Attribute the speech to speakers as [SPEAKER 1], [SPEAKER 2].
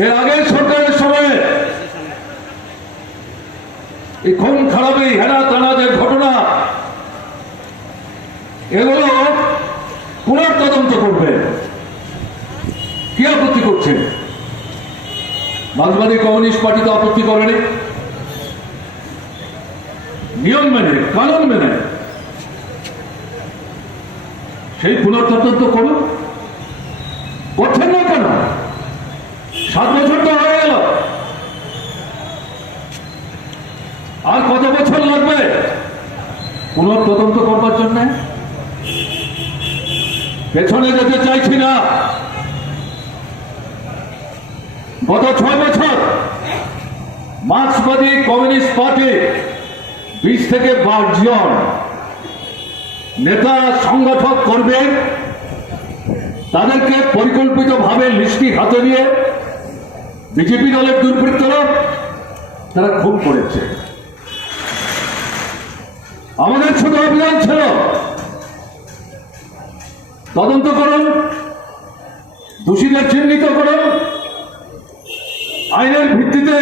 [SPEAKER 1] এর আগের সরকারের সময়ে এই খুন খারাপি, হেনা টানা যে ঘটনা, এগুলো পুনর্তদন্ত করবে। কি আপত্তি করছে মার্ক্সবাদী কমিউনিস্ট পার্টি তো আপত্তি করেনি। নিয়ম মেনে, কানুন মেনে সেই পুনর্তদন্ত করুন। করছেন না কেন? সাত বছর তো হয়ে গেল। আর কত বছর লাগবে? পুনর্তদন্ত করবার জন্য? পেছনে যেতে চাইছি না। গত ছয় বছর মার্ক্সবাদী কমিউনিস্ট পার্টি বিশ থেকে বাইশ জন নেতা সংগঠক করবে, তাদেরকে পরিকল্পিতভাবে লিস্টি হাতে নিয়ে বিজেপি দলের দুর্বৃত্তরা তারা খুন করেছে। আমাদের ছোট অভিযান ছিল। তদন্ত করুন, দোষীদের চিহ্নিত করুন। আইনের ভিত্তিতে